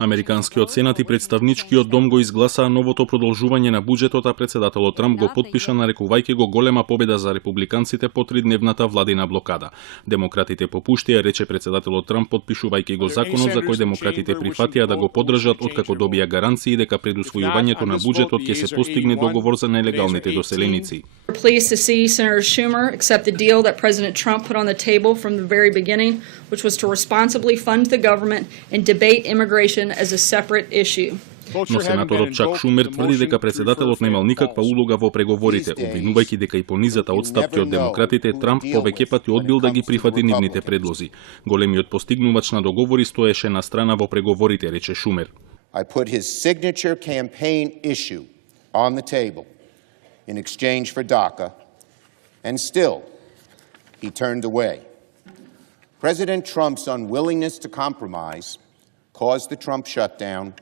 Американскиот сенат и представничкиот дом го изгласаа новото продолжување на буџетот, а председателот Трамп го потпиша нарекувајќи го голема победа за републиканците по тридневната владина блокада. Демократите попуштија, рече председателот Трамп, потпишувајќи го законот за кој демократите прифатија да го поддржат откако добија гаранции дека пред усвојувањето на буџетот ќе се постигне договор за нелегалните доселеници. Pleased to see Senator Schumer accept the deal that President Trump put on the table from the very beginning, which was to responsibly fund the government and debate immigration as a separate issue. Но сенаторот Чак Шумер тврди дека председателот немал никаква улога во преговорите, обвинувајќи дека и по низата отстапки од демократите Трамп повеќе пати одбил да ги прифати нивните предлози. Големиот постигнувач на договори стоеше на страна во преговорите, рече Шумер. I put his signature campaign issue on the table in exchange for DACA, and still he turned away. President Trump's unwillingness to compromise caused the Trump shutdown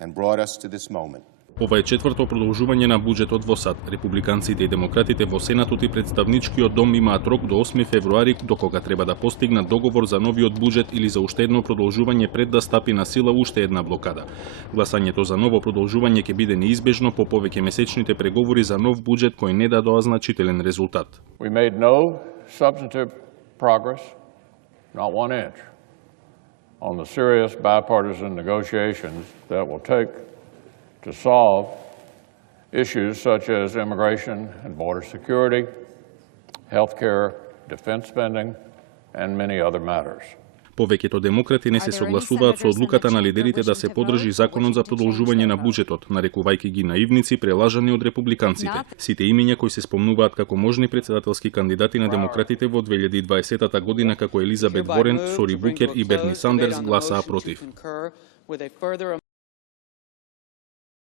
and brought us to this moment. Ова е четврто продолжување на буџетот во САД. Републиканците и демократите во Сенатот и представничкиот дом имаат рок до 8 февруари до кога треба да постигнат договор за новиот буџет или за уште едно продолжување пред да стапи на сила уште една блокада. Гласањето за ново продолжување ќе биде неизбежно по повеќе месечните преговори за нов буџет кој не дадоа значителен резултат. We made no substantive progress, not one inch, on the serious bipartisan negotiations that will take to solve issues such as immigration and border security, healthcare, defense spending, and many other matters. Повеќето демократи не се согласуваат со одлуката на лидерите да се подржи законот за продолжување на буџетот, нарекувајќи ги наивници прелажани од републиканците. Сите имиња кои се спомнуваат како можни председателски кандидати на демократите во 2020 година како Елизабет Ворен, Сори Букер и Берни Сандерс гласаа против.